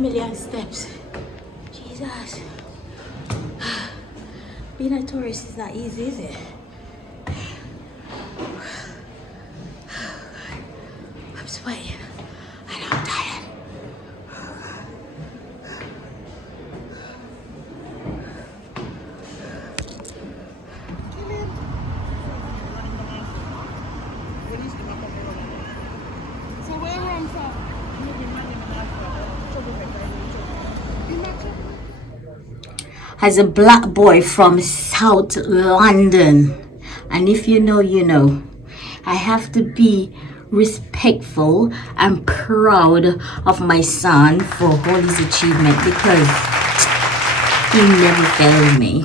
million steps. Jesus. Being a tourist is not easy, is it? I'm sweating. I know I'm tired. So where I'm from? As a black boy from South London, and if you know, you know, I have to be respectful and proud of my son for all his achievement because he never failed me.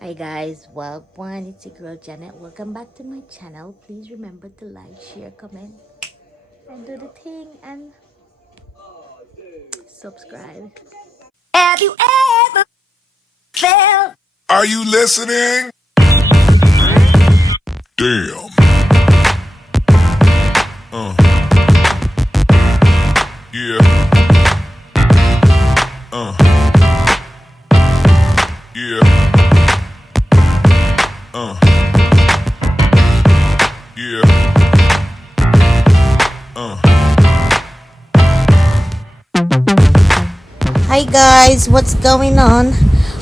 Hi guys, welcome. It's your girl Janet. Welcome back to my channel. Please remember to like, share, comment, and do the thing and subscribe. Have you ever felt? Are you listening? Damn. Yeah. Yeah. Yeah. Hi guys, what's going on?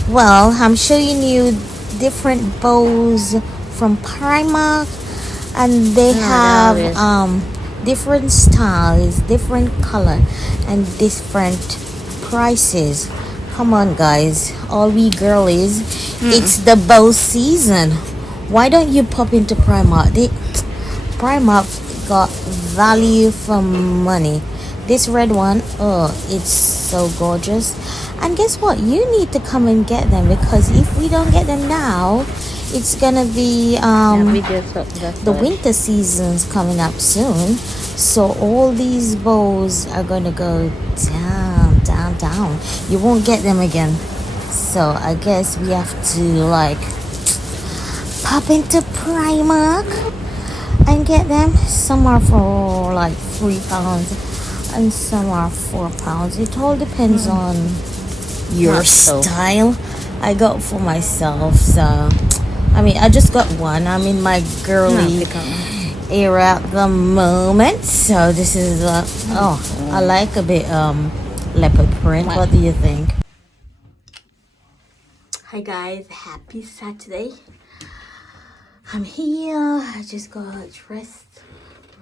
Well, I'm showing you different bows from Primark, and they have different styles, different color, and different prices. Come on guys, all we girlies, it's the bow season. Why don't you pop into Primark? Primark got value for money. This red one, oh, it's so gorgeous. And guess what? You need to come and get them, because if we don't get them now, it's gonna be the winter season's coming up soon. So all these bows are gonna go down, down, down. You won't get them again. So I guess we have to like pop into Primark and get them. Some are for like £3 and some are £4. It all depends on your style. I got for myself, so I mean I just got one. I'm in my girly era at the moment, so this is I like a bit leopard print. What do you think? Hi guys, happy Saturday. I'm here. I just got dressed,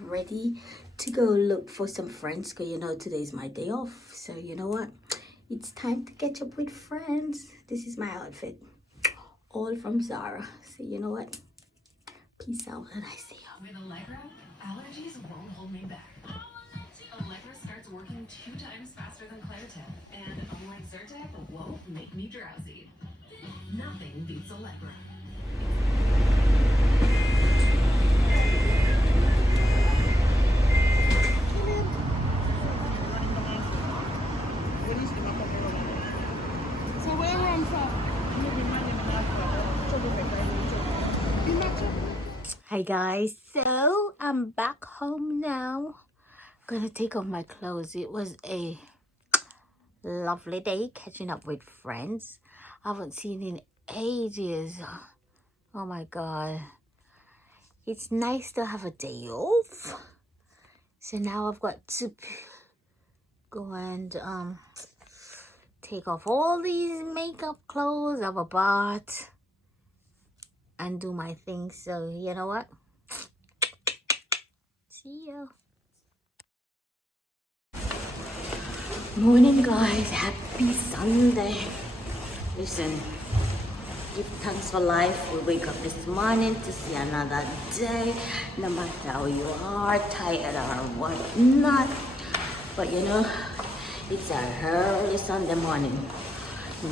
ready to go look for some friends, because you know today's my day off. So you know what, it's time to catch up with friends. This is my outfit, all from Zara. So you know what, peace out and I see you. With Allegra, allergies won't hold me back. Allegra starts working 2 times faster than Claritin, and unlike Zyrtec, won't make me drowsy. Nothing beats Allegra. So where I'm from? Hi guys, so I'm back home now. Gonna take off my clothes. It was a lovely day catching up with friends I haven't seen in ages. Oh my god, it's nice to have a day off. So now I've got to go and take off all these makeup clothes, have a bath and do my thing. So you know what, see you. Morning guys, happy Sunday. Listen, give thanks for life. We wake up this morning to see another day, no matter how you are, tired or whatnot. But you know, it's a early Sunday morning.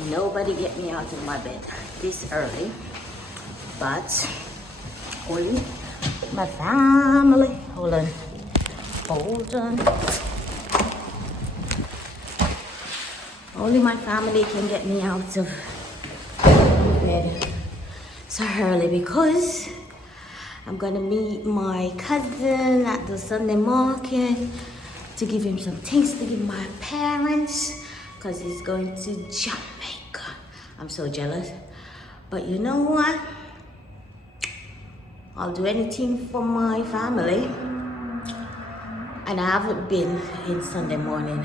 Nobody get me out of my bed this early, but only my family. Hold on. Only my family can get me out of bed so early, because I'm gonna meet my cousin at the Sunday market to give him some things to give my parents because he's going to Jamaica. I'm so jealous. But you know what? I'll do anything for my family. And I haven't been in Sunday morning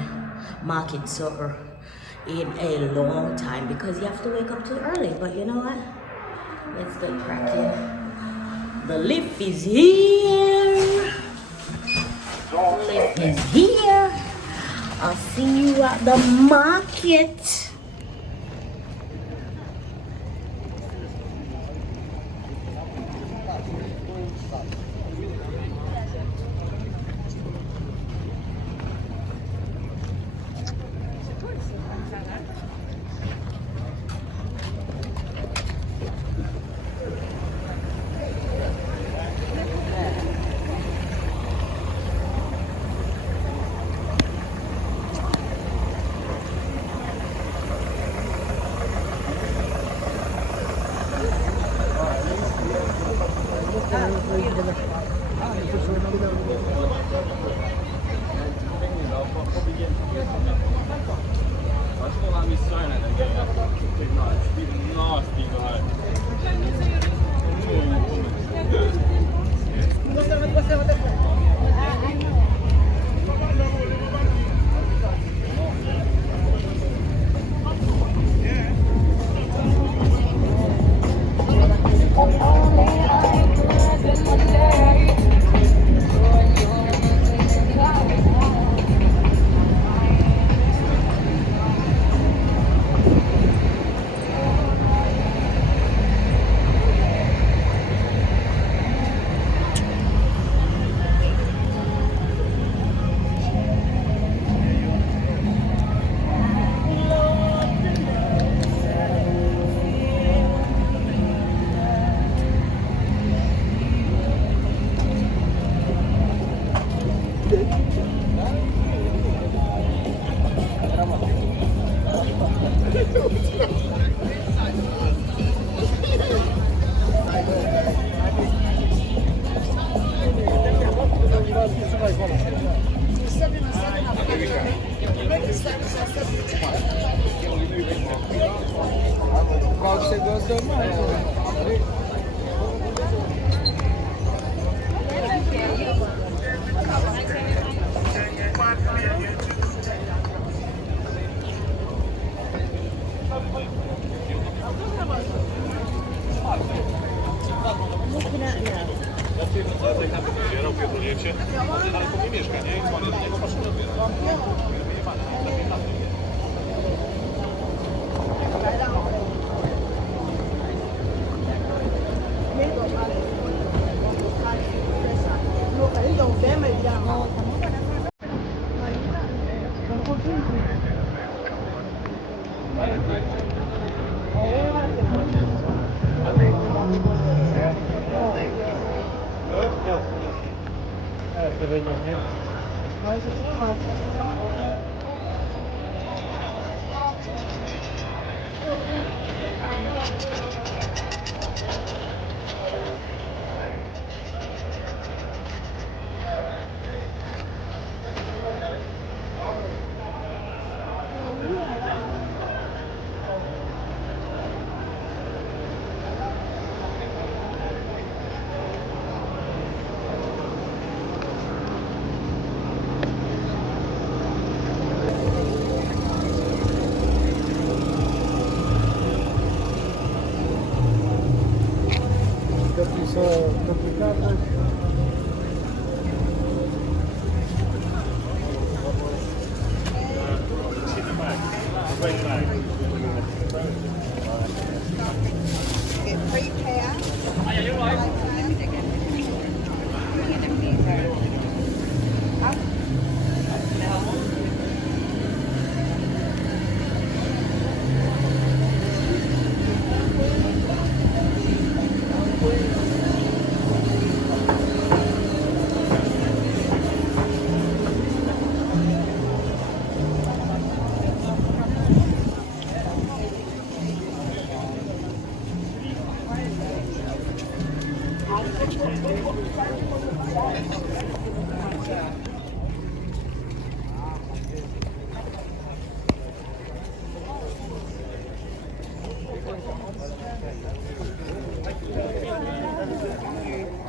market supper in a long time because you have to wake up too early. But you know what? Let's get cracking. The lift is here. The lift is here. I'll see you at the market.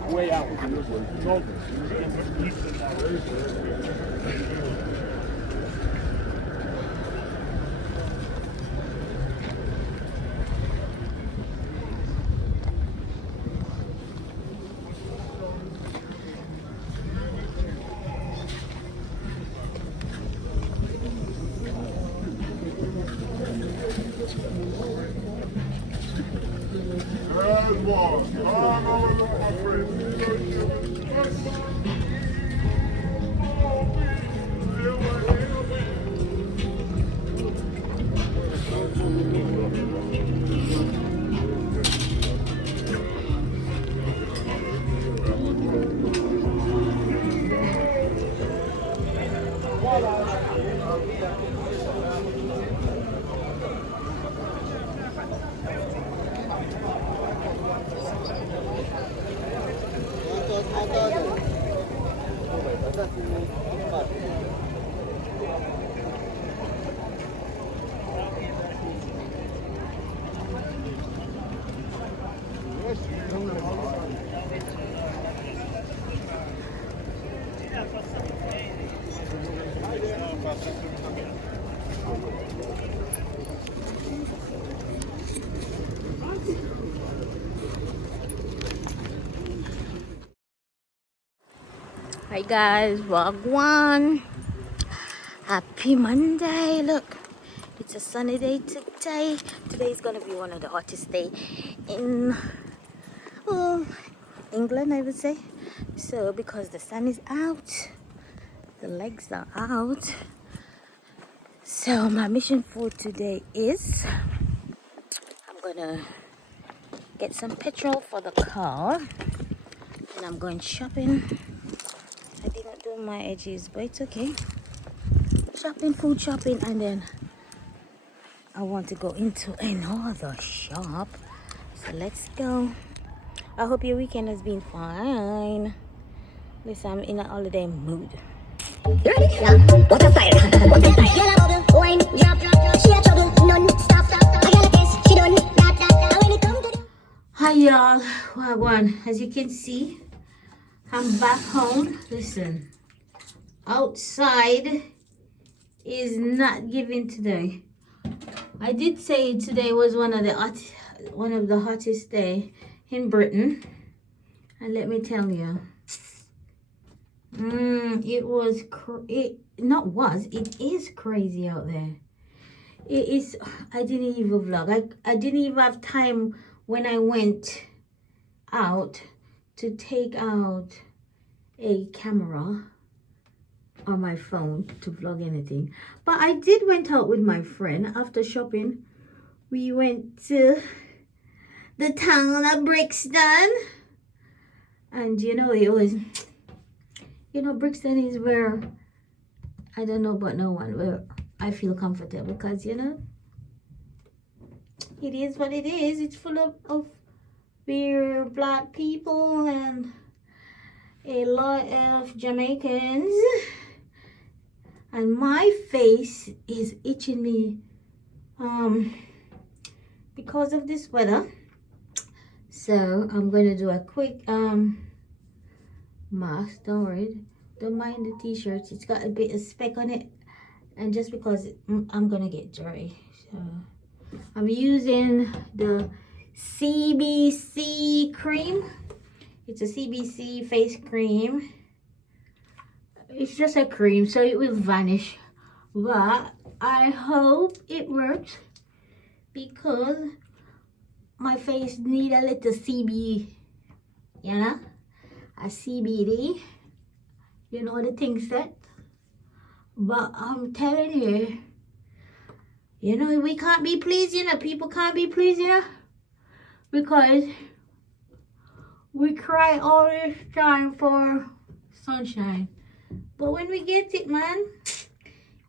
Way out. Hi guys, Wagwan. Happy Monday. Look, it's a sunny day today. Today is gonna be one of the hottest days in England, I would say. So because the sun is out, the legs are out. So my mission for today is I'm gonna get some petrol for the car, and I'm going shopping. I didn't do my edges, but it's okay. Shopping, food shopping, and then I want to go into another shop. So let's go. I hope your weekend has been fine. Listen, I'm in a holiday mood. Hi y'all, Wagwan. As you can see, I'm back home. Listen, outside is not giving today. I did say today was one of the hottest day in Britain, and let me tell you, it is crazy out there. It is. I didn't even vlog. I didn't even have time when I went out to take out a camera on my phone to vlog anything. But I did went out with my friend after shopping. We went to the town of Brixton, and you know, it was, you know, Brixton is where, I don't know about no one, where I feel comfortable, because you know, it is what it is. It's full of we're black people and a lot of Jamaicans, and my face is itching me because of this weather. So I'm gonna do a quick mask. Don't worry, don't mind the t-shirt, it's got a bit of speck on it, and just because I'm gonna get dry, so I'm using the CBC cream. It's a CBC face cream. It's just a cream, so it will vanish, but I hope it works, because my face need a little CB, you know, a CBD, you know the things that. But I'm telling you, you know, we can't be pleased, you know, people can't be pleased, you know, because we cry all this time for sunshine, but when we get it, man,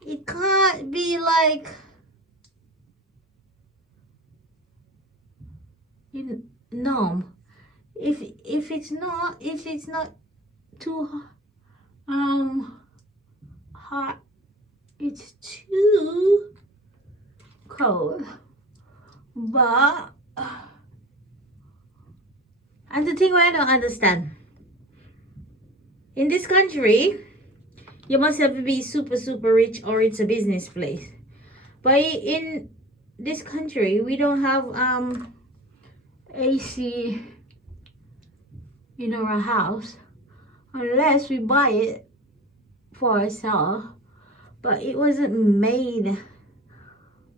it can't be like, you know, if it's not too hot, it's too cold. But And the thing I don't understand, in this country, you must have to be super, super rich or it's a business place. But in this country, we don't have AC in our house unless we buy it for ourselves. But it wasn't made.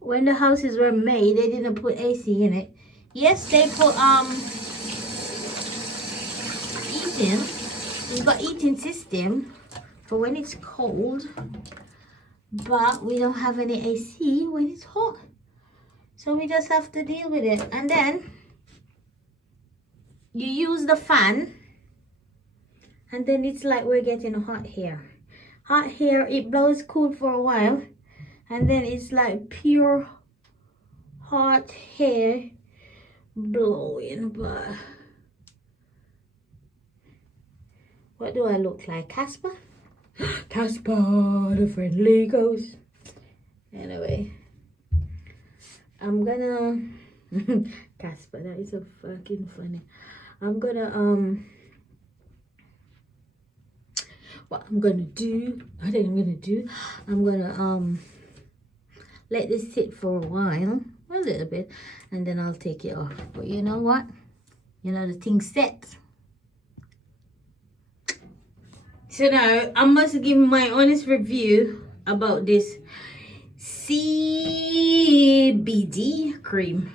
When the houses were made, they didn't put AC in it. Yes, they put heating. We've got heating system for when it's cold, but we don't have any AC when it's hot. So we just have to deal with it. And then you use the fan, and then it's like we're getting hot here. Hot here, it blows cool for a while, and then it's like pure hot hair blowing. But what do I look like? Casper? Casper, the friendly ghost. Anyway, I'm gonna Casper, that is so fucking funny. I'm gonna what I'm gonna do, I'm gonna let this sit for a while, a little bit, and then I'll take it off. But you know what? You know the thing's set. So now I must give my honest review about this CBD cream.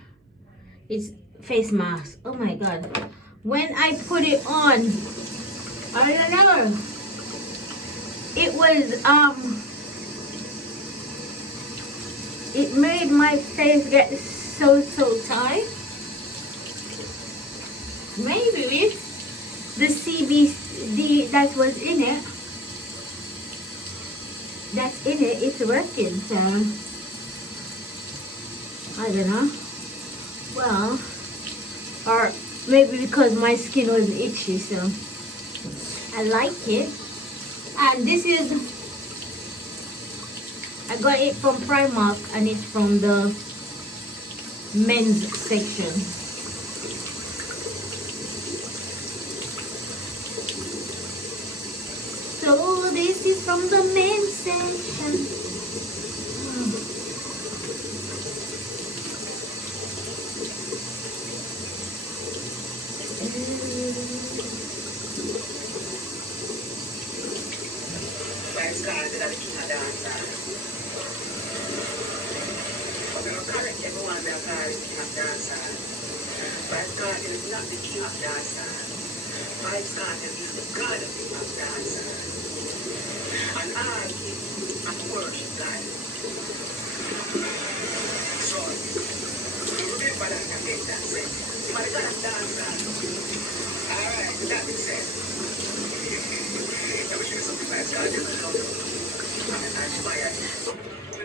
It's face mask. Oh my god. When I put it on, I don't know. It was it made my face get so tight. Maybe with the CBD that was in it, it's working. So I don't know. Well, or maybe because my skin was itchy, so I like it. And this is, I got it from Primark, and it's from the men's section. So this is from the men's section.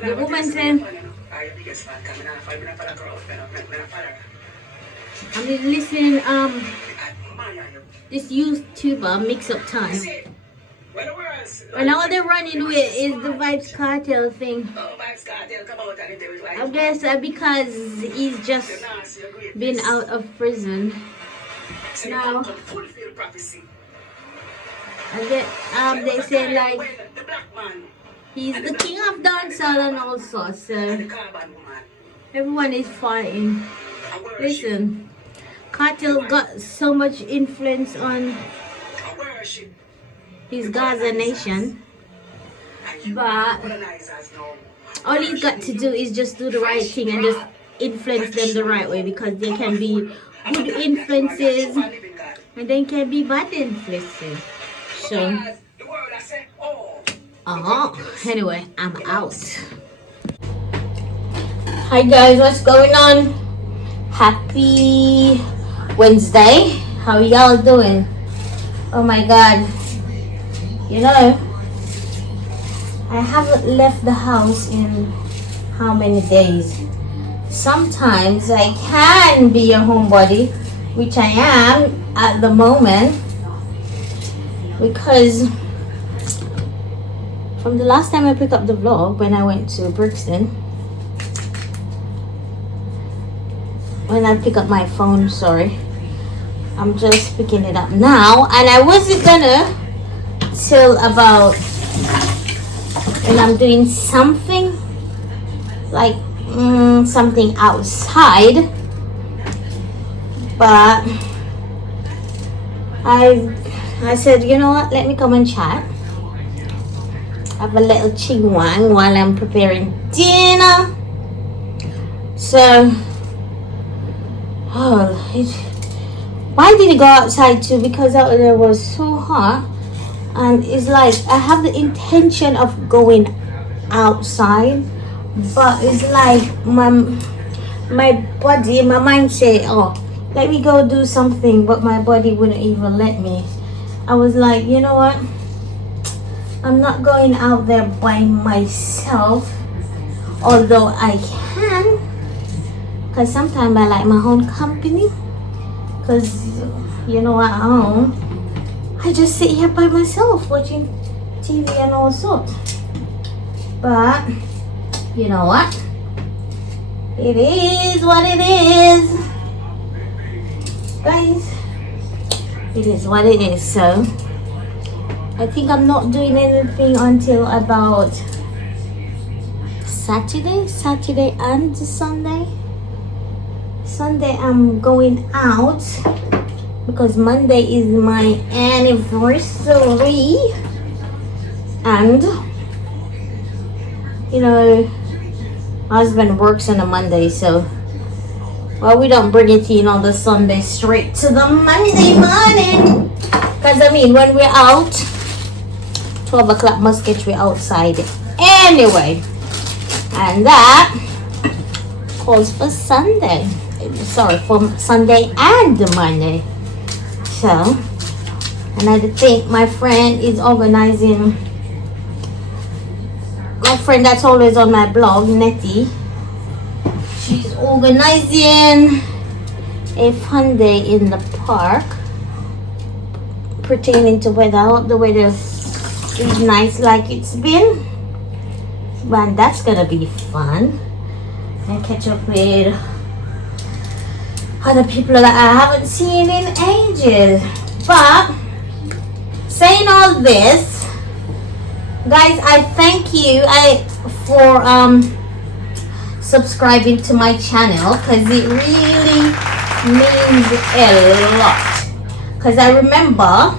The woman said, I'm listening, this YouTuber Mix Up Time, and all they're running with is the Vibes Cartel thing. I guess because he's just been out of prison. Now, I get, they say like, he's the king of dancehall and all sorts, so everyone is fighting. Listen, Cartel got so much influence on his Gaza nation, but all he's got to do is just do the right thing and just influence them the right way, because there can be good influences and then can be bad influences. So anyway, I'm out. Hi guys, what's going on? Happy Wednesday. How y'all doing? Oh my god, you know, I haven't left the house in how many days. Sometimes I can be a homebody, which I am at the moment, because from the last time I picked up the vlog when I went to Brixton, when I pick up my phone. Sorry, I'm just picking it up now, and I wasn't gonna till about when I'm doing something like something outside, but I said, you know what, let me come and chat, have a little ching wang while I'm preparing dinner. So why did it go outside too? Because out there was so hot, and it's like I have the intention of going outside, but it's like my body, my mind say, oh, let me go do something, but my body wouldn't even let me. I was like, you know what, I'm not going out there by myself, although I can, because sometimes I like my own company, because you know, at home I just sit here by myself watching TV and all sorts. But you know what, it is what it is, guys. It is what it is. So I think I'm not doing anything until about Saturday and Sunday. Sunday I'm going out because Monday is my anniversary, and you know, my husband works on a Monday, so well, we don't bring it in on the Sunday straight to the Monday morning, because I mean, when we're out, 12 o'clock must get you outside anyway, and that calls for Sunday, sorry, for Sunday and Monday. So another thing, my friend is organizing, my friend that's always on my blog, Nettie, she's organizing a fun day in the park pertaining to weather. I hope the weather is nice like it's been, and that's gonna be fun, and catch up with other people that I haven't seen in ages. But saying all this, guys, I thank you for subscribing to my channel, because it really means a lot. Because I remember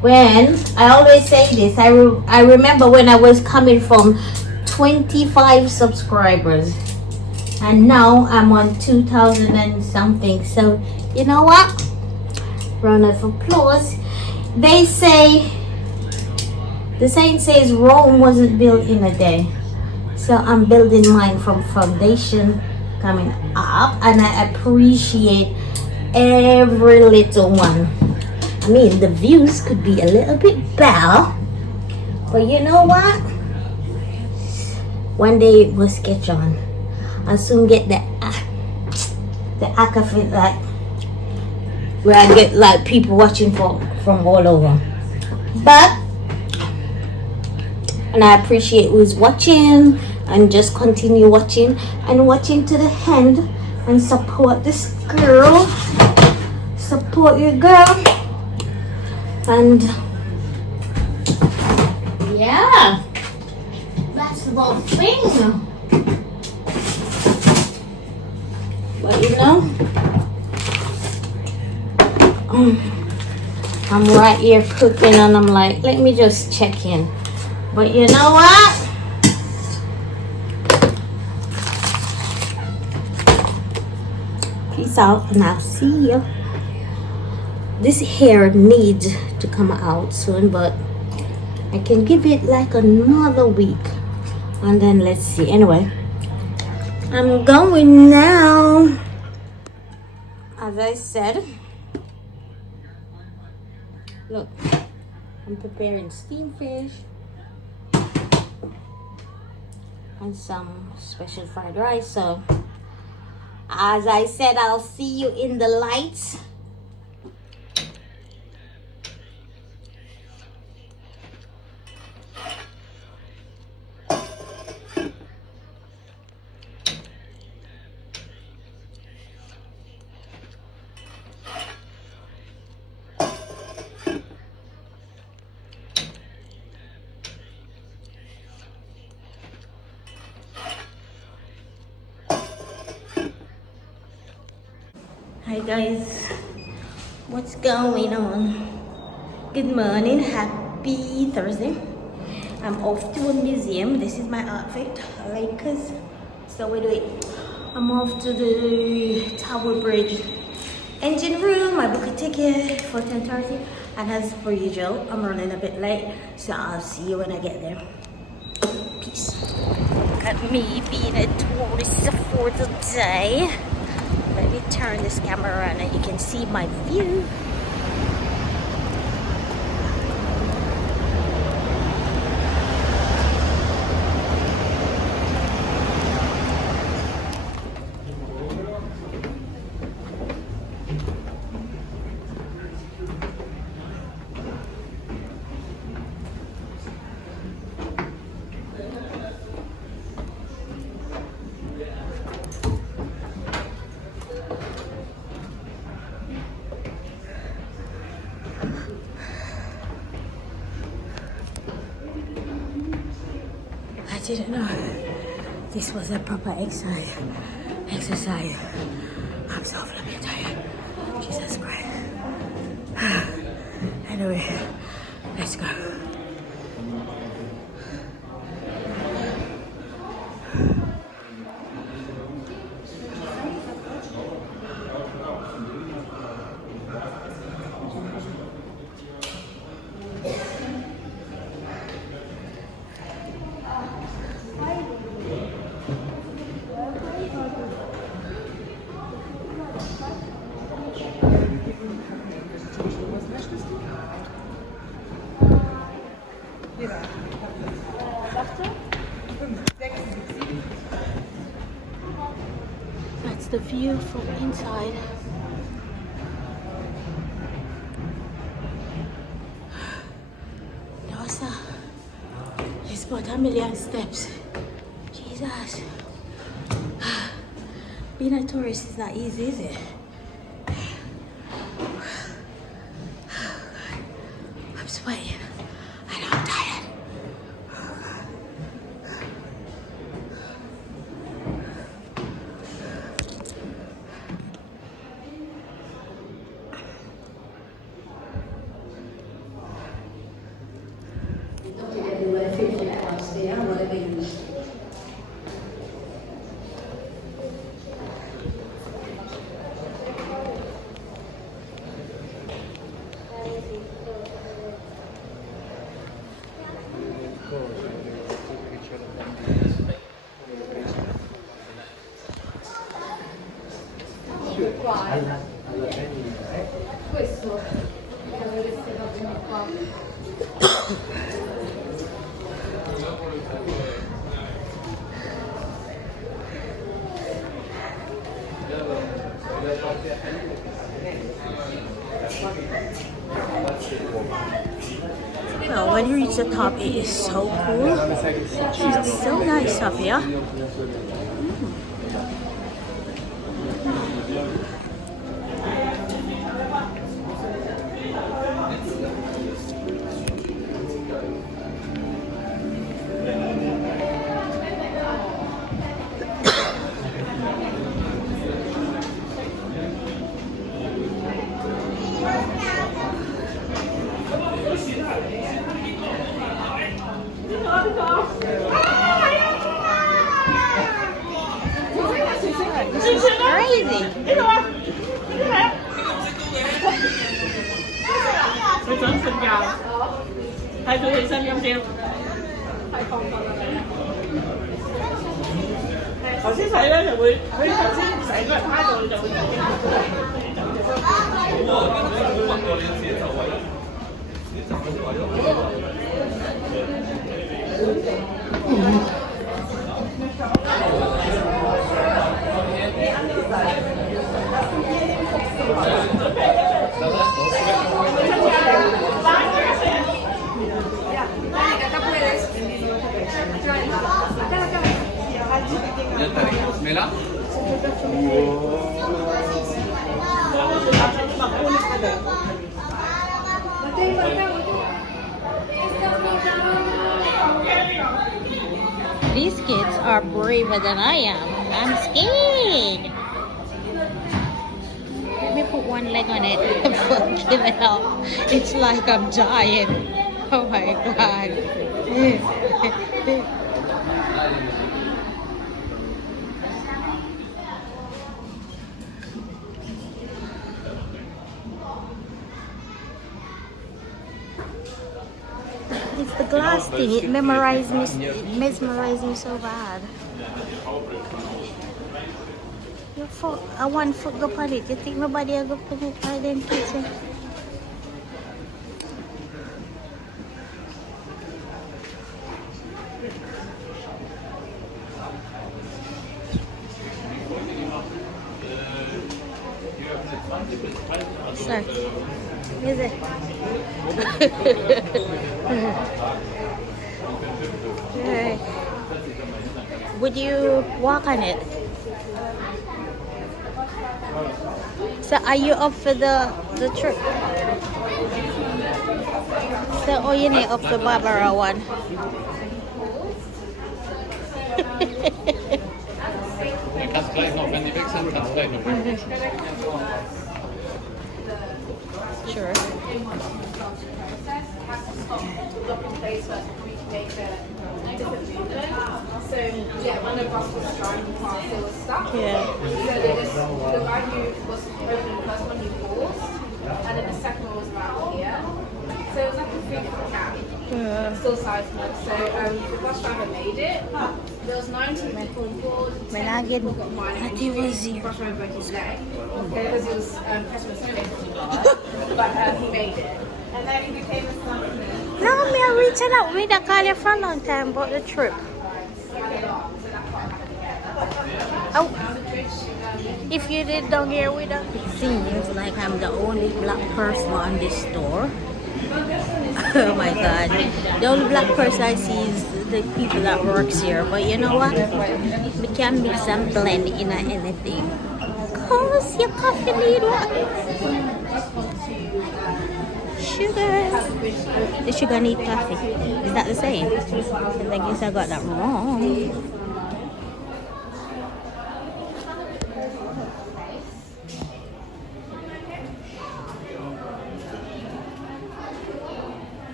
when, I always say this, I remember when I was coming from 25 subscribers, and now I'm on 2,000 and something. So you know what, round of applause. They say, the saying says Rome wasn't built in a day. So I'm building mine from foundation coming up, and I appreciate every little one. I mean, the views could be a little bit better, but you know what, one day it will sketch on. I'll soon get the act of it, like where I get like people watching from all over. But and I appreciate who's watching, and just continue watching and watching to the end, and support this girl, support your girl, and yeah, that's the whole thing. But you know, I'm right here cooking, and I'm like, let me just check in. But you know what? Peace out, and I'll see you. This hair needs to come out soon, but I can give it like another week, and then let's see. Anyway, I'm going now. As I said, look, I'm preparing steamed fish and some special fried rice. So as I said, I'll see you in the lights. Hi guys, what's going on? Good morning, happy Thursday. I'm off to a museum. This is my outfit, Lakers. So we do it. I'm off to the Tower Bridge engine room. I booked a ticket for 10:30, and as per usual, I'm running a bit late, so I'll see you when I get there. Peace. Look at me being a tourist for the day. Let me turn this camera around and you can see my view. I didn't know this was a proper exercise. I'm so flipping tired. Jesus Christ. Anyway, let's go. That's the view from inside. Nossa, it's about 1,000,000 steps. Jesus. Being a tourist is not easy, is it? I'm sweating. I know I'm tired. Well, when you reach the top, it is so cool. It's so nice up here. Crazy. Tôi chuẩn xin chào. Hai tôi thì xin em xem.頭先洗咧就會，佢頭先成個人趴度就會有啲¿Mela? These kids are braver than I am. I'm scared. put one leg on it and fucking hell. It's like I'm dying. Oh my god. It's the glass thing. It mesmerized me so bad. Your foot, I want foot go on it. You think nobody will go put it right in kitchen? Sir, is it? Okay. Would you walk on it? So are you up for the trip? So oh you need up the Barbara one. Kannst gleich noch, wenn die weg sind, kannst gleich noch. Sure. So yeah, when the bus was trying to pass, it was stuck. Yeah. So they just, the guy who was opening the first one, he paused, and then the second one was about here. So it was like a 3-foot gap. Yeah. Still seismic. So the bus driver made it. There was 19 people on board. When I get People got minor that it was injuries. you. Brush over his leg because he was Christmas but he made it. And then he became a stuntman. No, me I reaching out. Me that call you for a long time about the trip. Oh, if you did down here with us, it seems like I'm the only black person on this store. Oh my god, the only black person I see is the people that works here. But you know what? We can mix and blend in anything. Cause your coffee need what? Sugar. The sugar need coffee. Is that the same? I guess I got that wrong.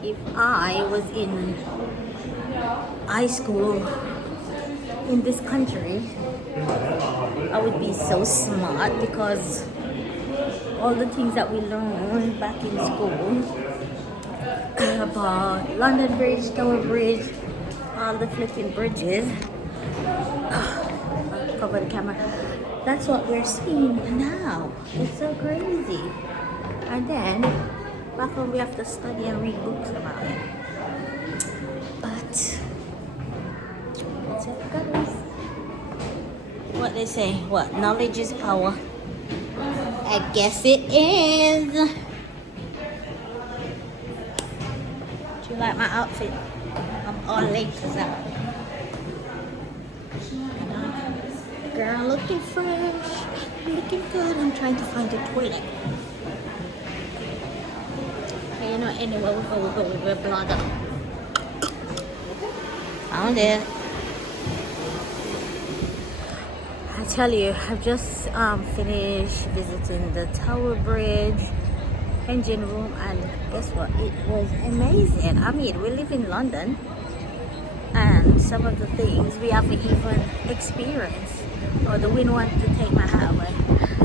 If I was in high school in this country, I would be so smart because all the things that we learned back in school about London Bridge, Tower Bridge, all the flipping bridges. Cover the camera. That's what we're seeing now. It's so crazy. And then back when we have to study and read books about it. But that's it, guys. What they say? What? Knowledge is power. I guess it is. Do you like my outfit? I'm all late because girl looking fresh, looking good. I'm trying to find a toilet. You know, anywhere we go with blogger. Found it. I tell you, I've just finished visiting the Tower Bridge engine room, and guess what? It was amazing. I mean, we live in London, and some of the things we haven't even experienced. Or the wind wanted to take my hat away.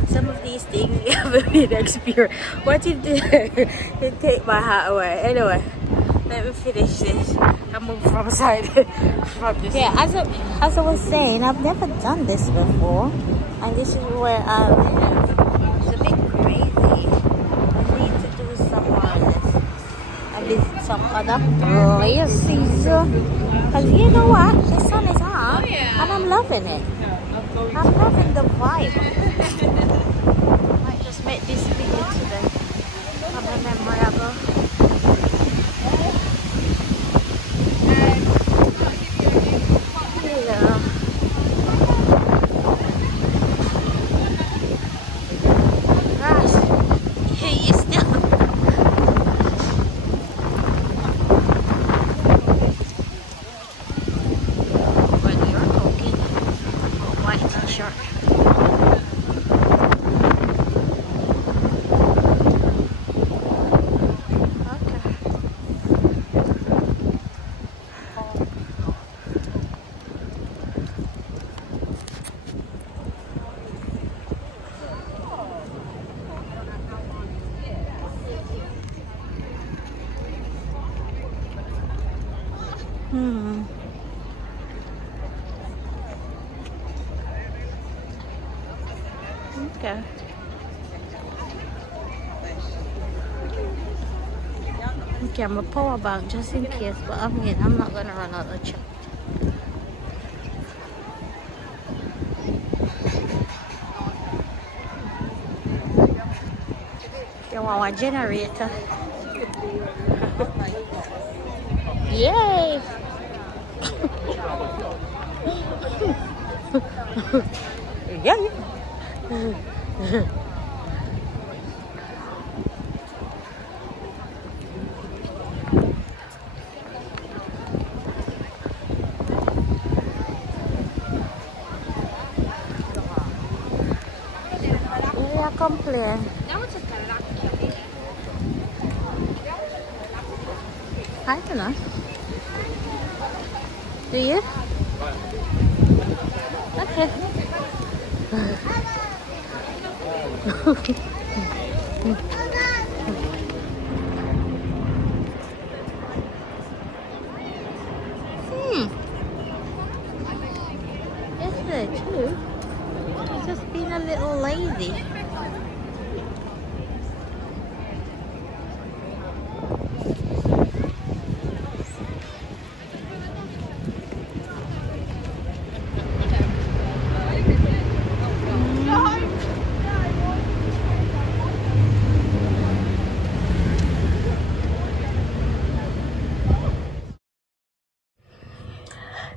Some of these things we haven't been experienced. What if they take my hat away? Anyway, let me finish this. I move from side from this. Yeah, as I was saying, I've never done this before, and this is where I live. It's a bit crazy. I need to do some more of this. I visit some other places. Cause you know what? The sun is out, and I'm loving it. I'm loving the vibe. Might just make this video today. Have a memorable. Hello. Gosh, here you still. Okay. Okay, I'm a power bank just in case, but I'm not gonna run out of charge. You want a generator? Yay! Yay! Yeah, complain. I don't know. Do you? Okay. Yesterday too. It's just been a little lazy.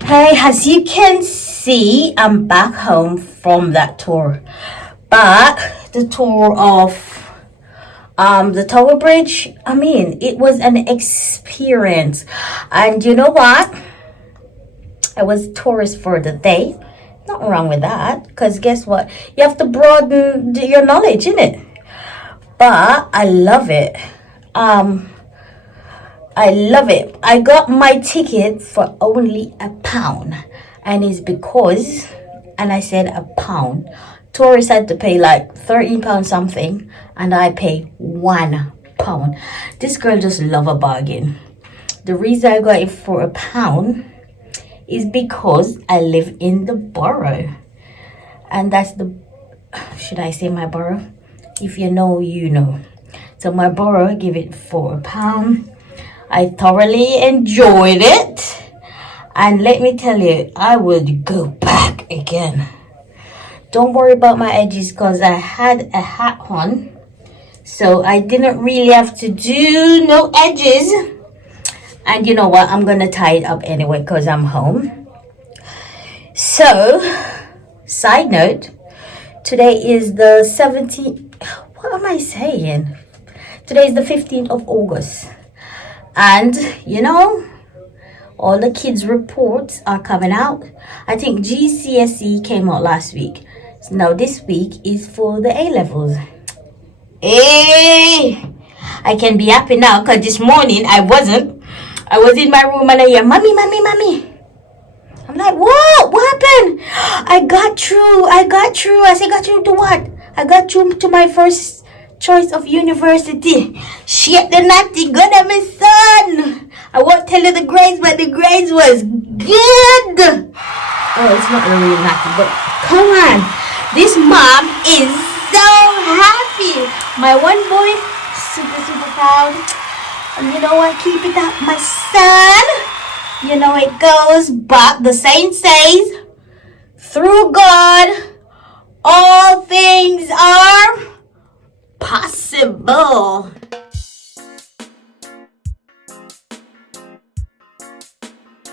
Hey, as you can see, I'm back home from that tour. But the tour of the Tower Bridge, I mean, it was an experience. And you know what? I was tourist for the day. Nothing wrong with that. Because guess what? You have to broaden your knowledge, innit? But I love it. I love it. I got my ticket for only £1. And it's because, and I said £1. Tourists had to pay like £13 something. And I pay £1. This girl just love a bargain. The reason I got it for £1 is because I live in the borough. And that's the, should I say my borough? If you know, you know. So my borough, give it for £1. I thoroughly enjoyed it, and let me tell you, I would go back again. Don't worry about my edges because I had a hat on, so I didn't really have to do no edges. And you know what, I'm gonna tie it up anyway because I'm home. So, side note, today is the 17th, what am I saying? Today is the 15th of August. And, you know, all the kids' reports are coming out. I think GCSE came out last week. So now this week is for the A-levels. Hey! I can be happy now because this morning I wasn't. I was in my room and I hear, Mommy, Mommy, Mommy. I'm like, what? What happened? I got through. I said, got through to what? I got through to my first choice of university. Shit, the naughty good of my son. I won't tell you the grades, but the grades was good. Oh, it's not really naughty, but come on. This mom is so happy. My one boy, super proud. And you know what? Keep it up, my son. You know it goes, but the saint says, through God,